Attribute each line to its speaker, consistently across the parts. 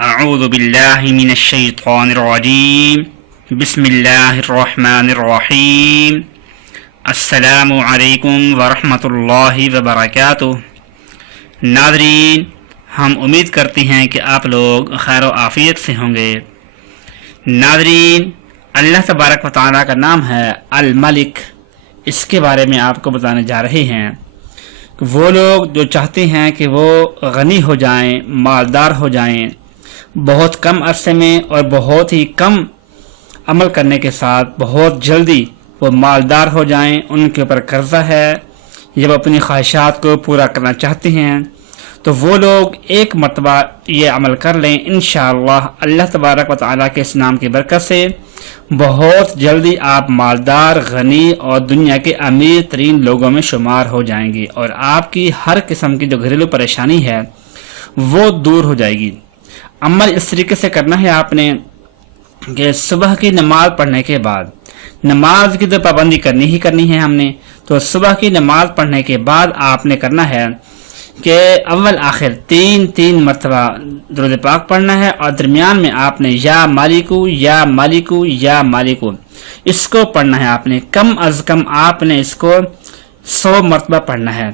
Speaker 1: أعوذ بالله من الشيطان الرجيم. بسم الله الرحمن الرحيم. السلام علیکم ورحمۃ اللہ وبرکاتہ ناظرین، ہم امید کرتے ہیں کہ آپ لوگ خیر و عافیت سے ہوں گے۔ ناظرین، اللہ تبارک و تعالیٰ کا نام ہے الملک۔ اس کے بارے میں آپ کو بتانے جا رہے ہیں۔ وہ لوگ جو چاہتے ہیں کہ وہ غنی ہو جائیں، مالدار ہو جائیں بہت کم عرصے میں اور بہت ہی کم عمل کرنے کے ساتھ بہت جلدی وہ مالدار ہو جائیں، ان کے اوپر قرضہ ہے۔ جب اپنی خواہشات کو پورا کرنا چاہتے ہیں، تو وہ لوگ ایک مرتبہ یہ عمل کر لیں۔ انشاءاللہ اللہ تبارک و تعالیٰ کے اس نام کی برکت سے بہت جلدی آپ مالدار، غنی اور دنیا کے امیر ترین لوگوں میں شمار ہو جائیں گے اور آپ کی ہر قسم کی جو گھریلو پریشانی ہے، وہ دور ہو جائے گی۔ عمل اس طریقے سے کرنا ہے آپ نے کہ صبح کی نماز پڑھنے کے بعد، نماز کی تو پابندی کرنی ہی کرنی ہے ہم نے، تو صبح کی نماز پڑھنے کے بعد آپ نے کرنا ہے کہ اول آخر تین تین مرتبہ درود پاک پڑھنا ہے اور درمیان میں آپ نے یا مالکو یا مالکو یا مالکو، اس کو پڑھنا ہے آپ نے، کم از کم آپ نے اس کو سو مرتبہ پڑھنا ہے۔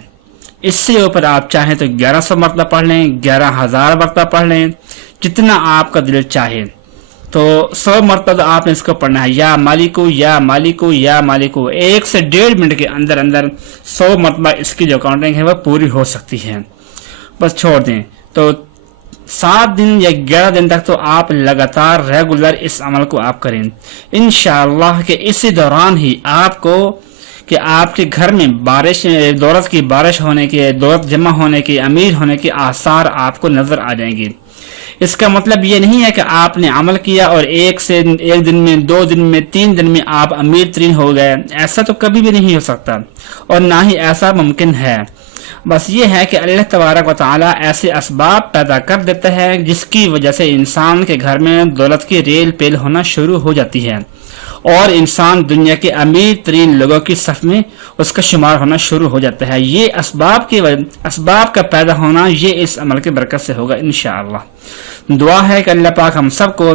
Speaker 1: اس سے اوپر آپ چاہیں تو گیارہ سو مرتبہ پڑھ لیں، گیارہ ہزار مرتبہ پڑھ لیں، جتنا آپ کا دل چاہے۔ تو سو مرتبہ آپ نے اس کو پڑھنا ہے۔ یا مالکو یا مالکو یا مالکو۔ ایک سے ڈیڑھ منٹ کے اندر اندر سو مرتبہ اس کی جو کاؤنٹنگ ہے وہ پوری ہو سکتی ہے۔ بس چھوڑ دیں۔ تو سات دن یا گیارہ دن تک تو آپ لگاتار ریگولر اس عمل کو آپ کریں۔ انشاءاللہ کہ اسی دوران ہی آپ کو کہ آپ کے گھر میں بارش دولت کی بارش ہونے کے دولت جمع ہونے کے امیر ہونے کے آثار آپ کو نظر آ جائیں گے۔ اس کا مطلب یہ نہیں ہے کہ آپ نے عمل کیا اور ایک سے ایک دن میں، دو دن میں، تین دن میں آپ امیر ترین ہو گئے۔ ایسا تو کبھی بھی نہیں ہو سکتا۔ اور نہ ہی ایسا ممکن ہے۔ بس یہ ہے کہ اللہ تبارک و تعالیٰ ایسے اسباب پیدا کر دیتا ہے جس کی وجہ سے انسان کے گھر میں دولت کی ریل پیل ہونا شروع ہو جاتی ہے۔ اور انسان دنیا کے امیر ترین لوگوں کی صف میں اس کا شمار ہونا شروع ہو جاتا ہے۔ یہ اسباب کی اسباب کا پیدا ہونا یہ اس عمل کی برکت سے ہوگا انشاءاللہ۔ دعا ہے کہ اللہ پاک ہم سب کو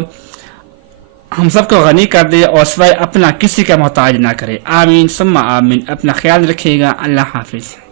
Speaker 1: ہم سب کو غنی کر دے اور سوائے اپنا کسی کا محتاج نہ کرے۔ آمین۔ ثم آمین۔ اپنا خیال رکھیے گا۔ اللہ حافظ۔